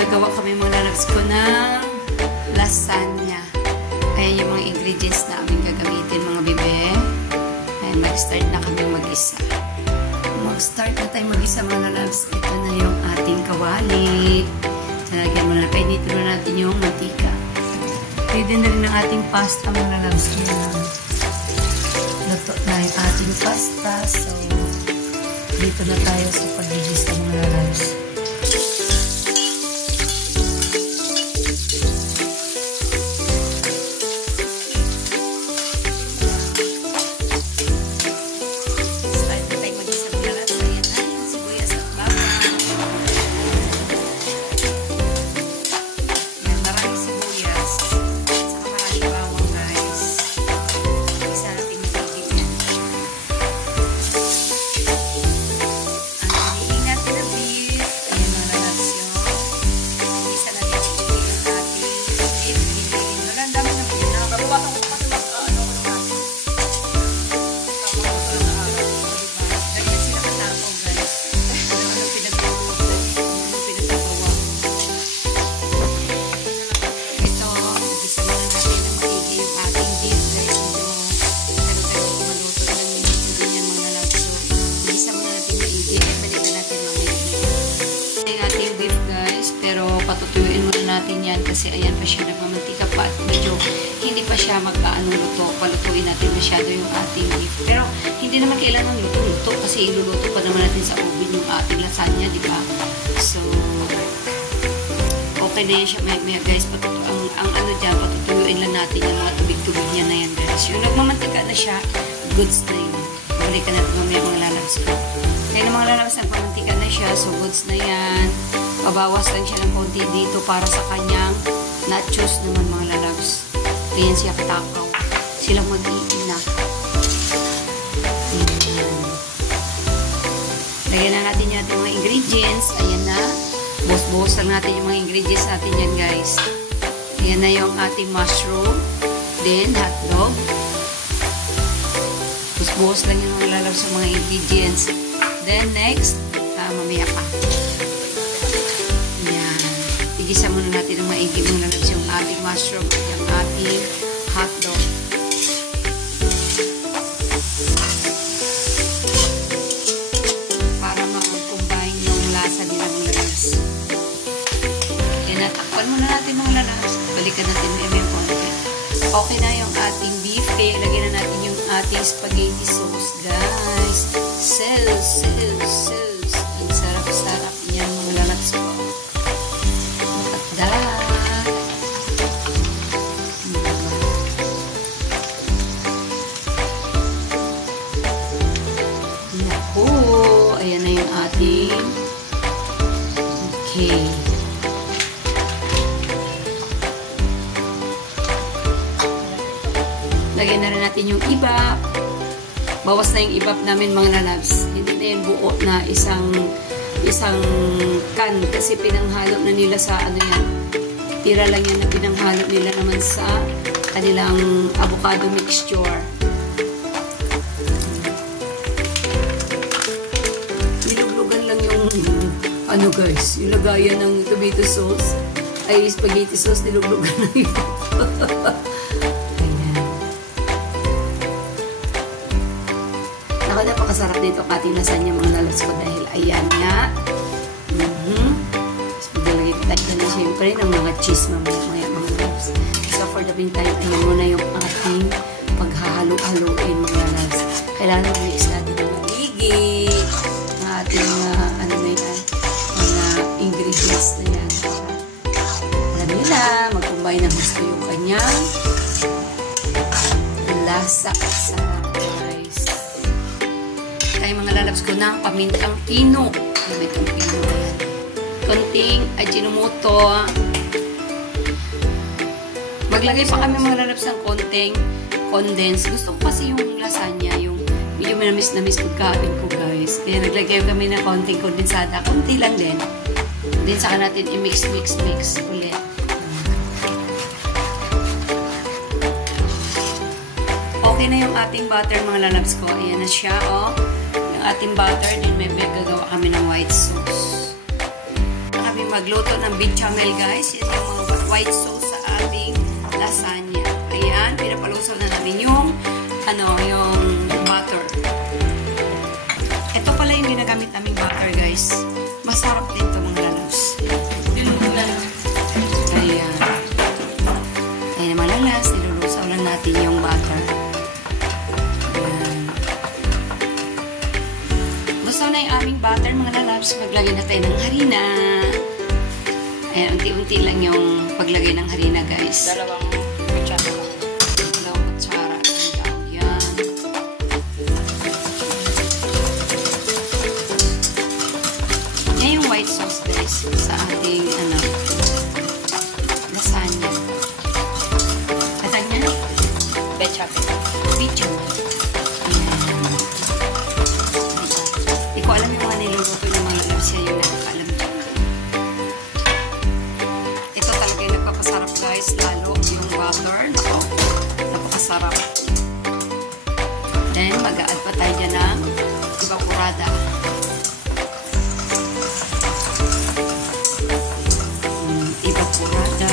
gagawa kami mga lalabs ko ng lasagna. Ayan yung mga ingredients na aming gagamitin mga bebe. Ayan, mag-start na kami mag-isa. Mag-start na tayo mag-isa mga lalabs. Ito na yung ating kawali. Talagyan mo na. Painito na natin yung mantika. Pwede na rin ang ating pasta mga lalabs. Luto na yung ating pasta. So, dito na tayo sa pag-digis ng mga lalabs. Patutuyuin muna natin yan kasi ayan pa siya, nagmamantika pa at medyo hindi pa siya magkaano luto. Palutuin natin masyado yung ating beef. Pero hindi naman kailangan luto-luto kasi iluluto pa naman natin sa oven yung ating lasagna, di ba? So, okay na yan siya. May guys, ang ano dyan, patutuyuin lang natin yung mga tubig-tubig niya na yan guys. Yung nagmamantika na siya, goods na yun. Balikan natin mamaya mga lalabs ko. Kaya ng mga lalabs, nagmamantika na siya, so goods na yan. Pabawas lang siya ng konti dito para sa kanyang nachos naman mga lalabs. Ayan siya katakaw. Silang mag-iina. Lagyan na natin yung ating mga ingredients. Ayan na. Buhos-buhos lang natin yung mga ingredients natin yan guys. Ayan na yung ating mushroom. Then hotdog. Buhos-buhos lang yung mga lalabs sa mga ingredients. Then next, mamaya pa. Igisa muna natin ang maigi mga lalabs yung ating mushroom at yung ating hotdog. Para mag-combine yung lasa nila mga lalabs. Tinatakpan muna natin mga lalabs. Balikan natin may konti. Okay na yung ating beef. Kaya lagyan na natin yung ating spaghetti sauce guys. Sauce. Ang sarap-sarap niyan mga lalabs ko. Ayan na yung ating okay. Lagyan na rin natin yung ibap. Bawas na yung ibap namin mga lalabs. Hindi na yung buo na isang can kasi pinanghalo na nila sa ano yan. Tira lang yan na pinanghalo nila naman sa kanilang avocado mixture. Niluglugan lang yung ano guys, yung lagayan ng tomato sauce ay spaghetti sauce, niluglugan na yun. Ayan. Napakasarap dito ating lasagna mga lalabs ko dahil ayan nga. So, maglagay tayo na siyempre ng mga cheese mamaya mga lalabs. So, for the meantime, ayan muna yung ating paghahalo-haloin mga lalabs. Kailangan mag-mix natin ng maigi. Ang ating, ano na yan, mga ingredients na yan. Alam nyo na, mag-combine na gusto yung kanyang lasa sa guys. Kaya mga lalabs ko ng pamintang pino. Pamintang pino na yan. Konting Ajinomoto. Maglagay pa kami mga lalabs ng konting condensed. Gusto ko kasi yung lasagna, yung medyo minamis-namis pagkain ko guys. Kaya naglagay kami ng konting kondensada. Konti lang din. Then saka natin i-mix ulit. Okay na yung ating butter mga lalabs ko. Ayan na siya, Yung ating butter, din may gagawa kami ng white sauce. Kami magluto ng bechamel, guys. Yan yung mga white sauce sa ating lasagna. Ayan, pinapalusaw na namin yung yung butter. Ito pala yung ginagamit naming butter, guys. Masarap din ito, mga lalabs. Ayan. Ayan, mga lalabs, nilulusaw lang natin yung butter. Ayan. Lusaw na yung aming butter, mga lalabs. Maglagay na tayo ng harina. Ayan, unti-unti lang yung paglagay ng harina, guys. Dalawang kutsara. Dalawang kutsara. Ayan. Yan yung white sauce, guys, sa ating, lasagna. Katag niya? Bechamel. Bechamel. Ayan. Di ko alam yung mga niluluto ng mga lalabs siya yung nakakaalam dyan. Ito talaga yung nagpapasarap, guys, lalo yung butter. Nako, napakasarap. Then, mag-a-add pa tayo dyan ng evaporada. Evaporada.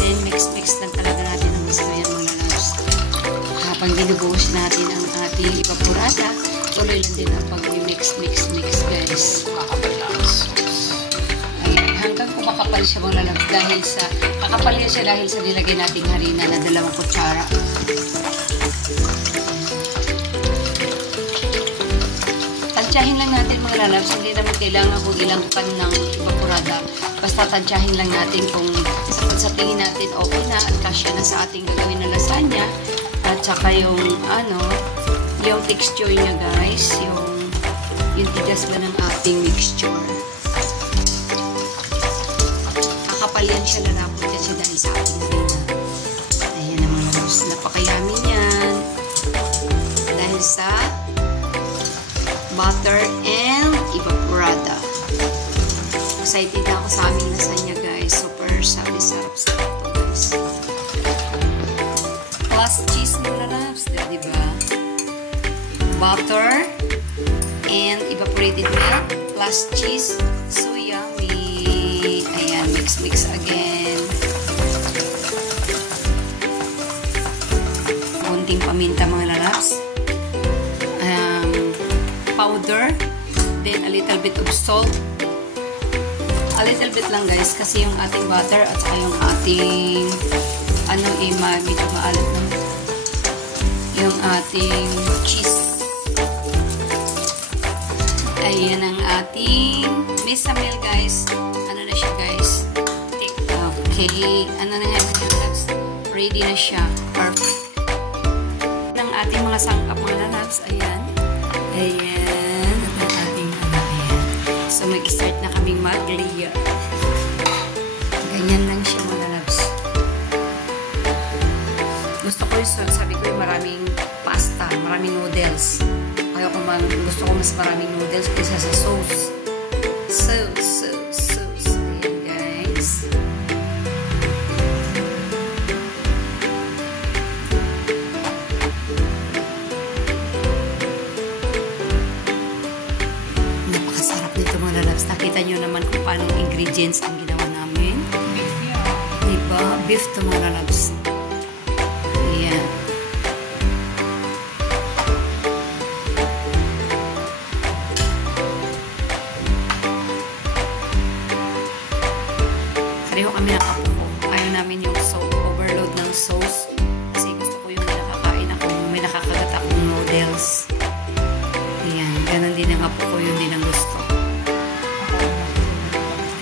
Then, mix-mix lang talaga natin ang gusto yan, mga lalabs. Habang binubuhos natin ang ating evaporada, tuloy lang din ang pag-mix, guys. Ayan, hanggang kumakapal siya, mga lalabs, dahil sa, kakapal siya dahil sa nilagay nating harina na 2 kutsara. Tansyahin lang natin, mga lalabs, hindi naman kailangan kung ilang pan ng evaporada. Basta tansyahin lang natin kung sa tingin natin okay na at kasya na sa ating gagawin na lasagna. At saka yung yung texture niya, guys, yung tigas na ng ating mixture. Kakapal yan siya, lalapot yan siya dahil sa ating harina. Ayan naman, napakayami yan. Dahil sa butter and evaporada. Excited ako sa aming lasagna, guys. Super sarap ito, guys. Plus cheese na lalabs, diba? Butter and evaporated milk plus cheese. So yummy. Ayan, mix again. Kunting paminta, mga lalabs. Powder, then a little bit of salt. A little bit lang, guys, kasi yung ating butter at saka yung ating medyo maalat na yung ating cheese. Ayan ang ating bechamel, guys. Ano na siya, guys? Okay. Ano na yan, guys? Ready na siya. Perfect. Ang ating mga sangkap, mga lalabs. Ayan. Ayan. Ang ating ayan. So, mag-start na kaming mag-layer. Ganyan lang siya, mga lalabs. Gusto ko yung, sabi ko yung maraming pasta, maraming noodles. Kaya gusto ko mas maraming noodles kaysa sa sauce. Sauce. Ayan, guys. Napakasarap nito, mga lalabs. Nakita nyo naman kung paano ingredients ang ginawa namin. Diba? Beef to, mga lalabs. Ayan. Pareho kami ng apo ko. Ayaw namin yung overload ng sauce. Kasi gusto ko yung may nakakagat akong noodles. Ayan. Ganon din ang apo ko. Yun din ang gusto.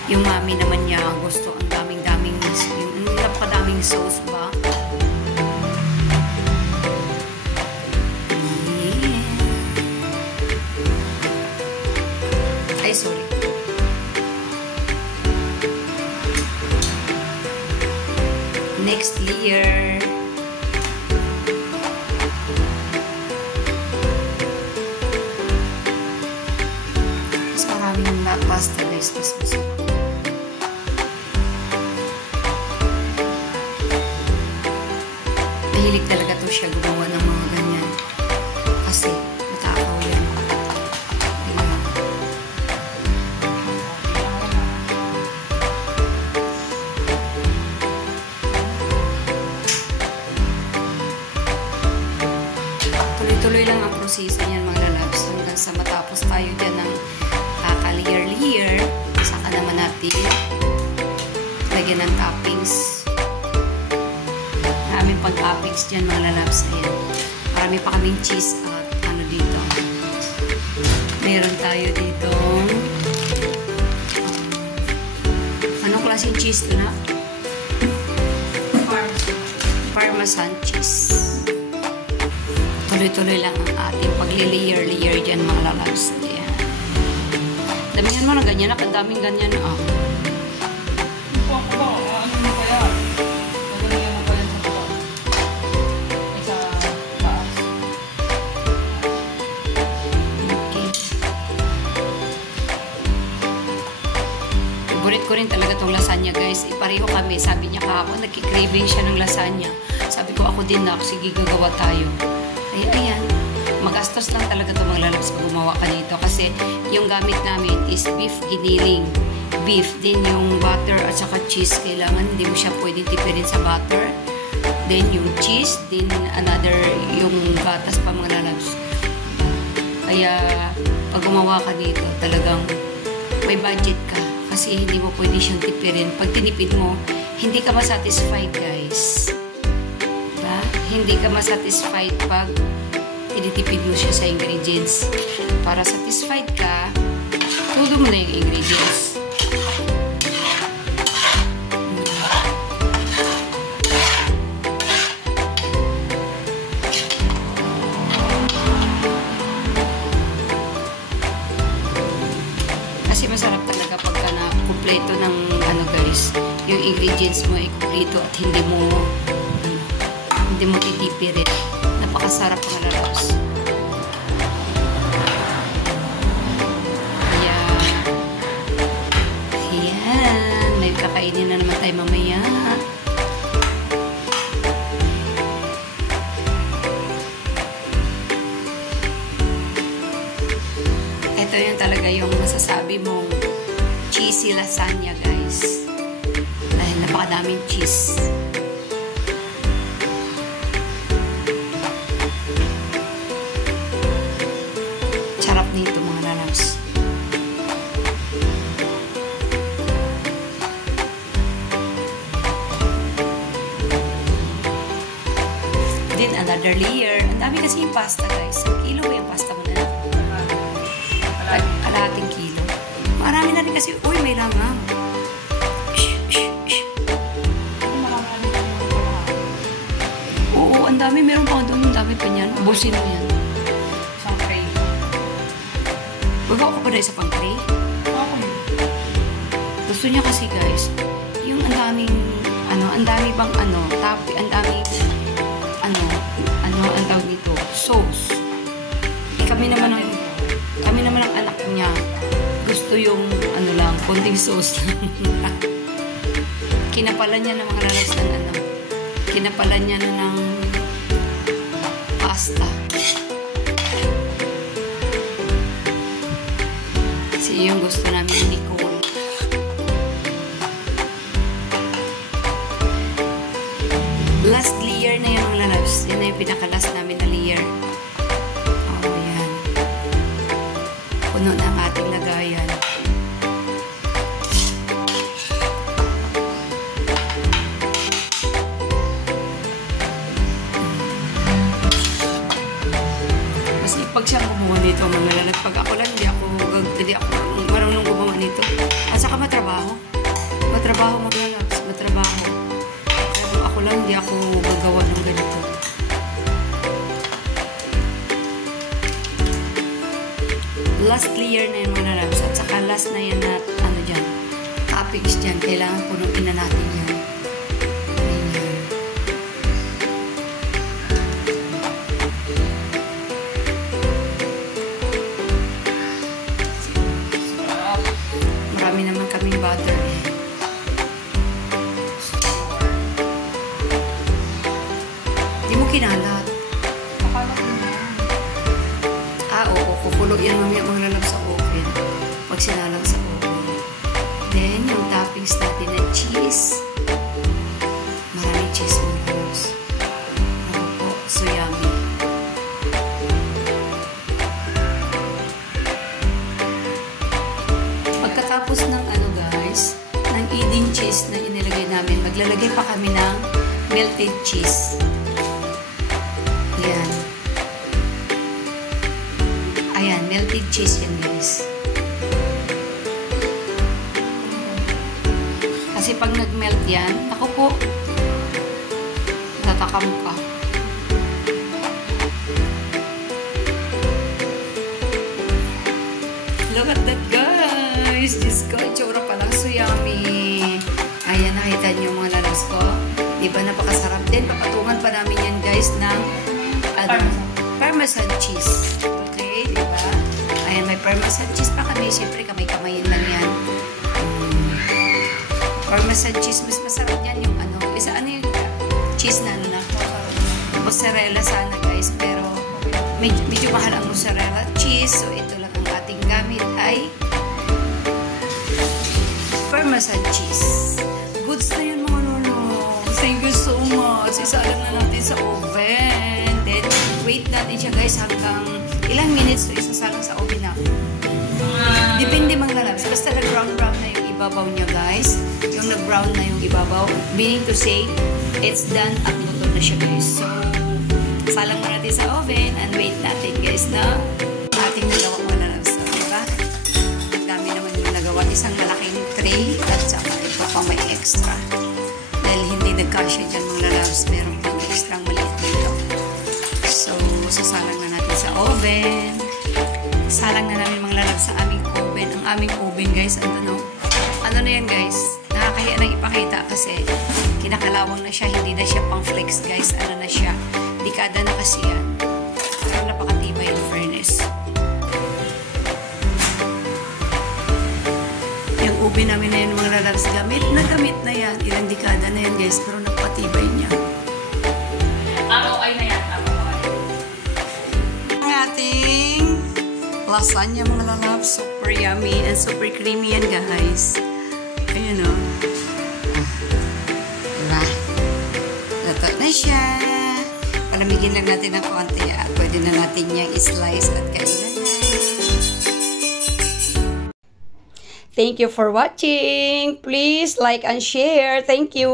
Yung mami naman niya gusto ang daming yung napakadaming sauce ba? Yeah. Ay, sorry. Next layer. Mas maraming pasta, guys. Mas masarap. Mahilig talaga to siya gumawa ng mga ganyan. Kasi matakaw yan. Ayan. Tuloy-tuloy lang ang proseso niyan mga lalabs hanggang sa matapos tayo dyan ng kaka-layer-layer. Saka naman natin lagyan ng toppings. Maraming pang-toppings dyan mga lalabs. Ayan. Marami pa kaming cheese at ano dito. Meron tayo dito. Anong klaseng cheese ito na? Parmesan cheese. Tuloy-tuloy lang ang ating pagli-layer-layer dyan mga lalabs. Ayan. Damihan mo na ganyan. Ang daming ganyan na. Ano mo kaya? Nagagyan mo pa yan sa baba. Sa taas. Okay. Favorite ko rin talaga itong lasagna guys. Pareho kami. Sabi niya kahapon, nagkikraving siya ng lasagna. Sabi ko ako din na, sige gagawa tayo. Ay, ayan. Magastos lang talaga itong mga lalabs pag gumawa ka nito. Kasi yung gamit namin is beef giniling. Beef, din yung butter at saka cheese. Kailangan hindi mo siya pwedeng tipirin sa butter. Then yung cheese, then another yung gatas pa mga lalabs. Kaya pag gumawa ka dito, talagang may budget ka. Kasi hindi mo pwede siyang tipirin. Pag tinipid mo, hindi ka masatisfied guys. Diba? Hindi ka masatisfied pag tinitipid mo siya sa ingredients. Para satisfied ka, tudo mo na yung ingredients. Kasi masarap talaga pagka na-kumpleto ng ano guys, yung ingredients mo ay kumpleto at hindi mo titipirin. Napakasarap mga lalabs. Ayan. May kakainin na naman tayo mamaya. Ito yun talaga yung masasabi mong cheesy lasagna guys. Dahil napakadaming cheese. Nito mga lalabs. Then another layer. Ang dami kasi yung pasta guys. Ang kilo ba yung pasta mo na? Kalahating kilo. Marami na rin kasi. Uy, may langang. Oo, ang dami. Meron pa doon. Ang dami pa niyan. Ubusin mo yan. Baga ako pa rin sa pang-tray. Gusto niya kasi guys, yung ang daming, ang dami bang ang daming, ang tawag dito, sauce. Kami naman ang anak niya, gusto yung, konting sauce. Kinapalan niya ng mga lalabs ng kinapalan niya na ng pasta. Yung gusto namin ni Nicole. Last layer na yung mga lalabs. Yan na yung pinaka-last namin na layer. Oh, yan. Puno na ang ating lagayan. Kasi pag siya kumuha dito, mga lalabs, pag ako lang, hindi ako marunong gumawa nito. At saka matrabaho. Matrabaho mga lalabs. Matrabaho. Pero ako lang, hindi ako gagawa ng ganito. Last layer na yung mga lalabs. At saka last na yan na, dyan. Toppings dyan. Kailangan punuin na natin yan. Marami naman kaming butter eh. Di mo kinalat. Nakalat mo na. Oo. Kukulo yan mamaya mga lalabs sa oven. Pag sinalang sa oven. Then, yung toppings natin na cheese. Maraming cheese mga lalabs. So yummy. kami ng melted cheese. Ayan. Ayan, melted cheese yan guys. Kasi pag nag-melt yan, ako po, tatakam ka. Look at that guys! Diyos ko, itsura pa lang so yummy. Ayan, nakita niyo mga lalabs ko. Diba napakasarap din. Papatungan pa namin yan guys ng Parmesan cheese. Okay, diba? Ayan, may Parmesan cheese pa kami. Siyempre, kamay-kamayin lang yan. Parmesan cheese, mas masarap yan yung ano. Isa ano yung cheese na ano na? Mozzarella sana guys. Pero medyo mahal ang mozzarella cheese. So ito lang ang ating gamit ay Parmesan cheese. Goods na yun mga lolo. Thank you so much. Isalang na natin sa oven. Then wait natin siya guys hanggang ilang minutes to isasalang sa oven na. Depende mga lalabs. Basta nag-brown na yung ibabaw niya guys. Yung nag-brown na yung ibabaw. Meaning to say, it's done at luto na siya guys. So, salang na natin sa oven and wait natin guys na ating nagawa mga lalabs. Diba? Ang dami naman yung nagawa. Isang malaking tray at saka ito pa may extra. Dahil hindi nagkasya dyan mga lalabs. Meron pang extra maliit dito. So, sasalang na natin sa oven. Salang na namin mga lalabs sa aming oven. Ang aming oven guys, ano na yan guys? Nakakahiya nang ipakita kasi kinakalawang na siya, hindi na siya pang flex guys. Ano na siya? Dekada na kasi yan. Pero napakatibay yung furnace. Yung oven namin na yan mga lalabs, gamit na yan. Ilang dekada na yan guys, pero napakatibay niya. ROI na yan. ROI. Ang ating lasagna mga lalabs, super yummy and super creamy yan guys. Ayan o. Diba? Luto na siya. Palamigin lang natin ng konti at pwede na natin niyang i-slice at kainan na. Thank you for watching. Please like and share. Thank you.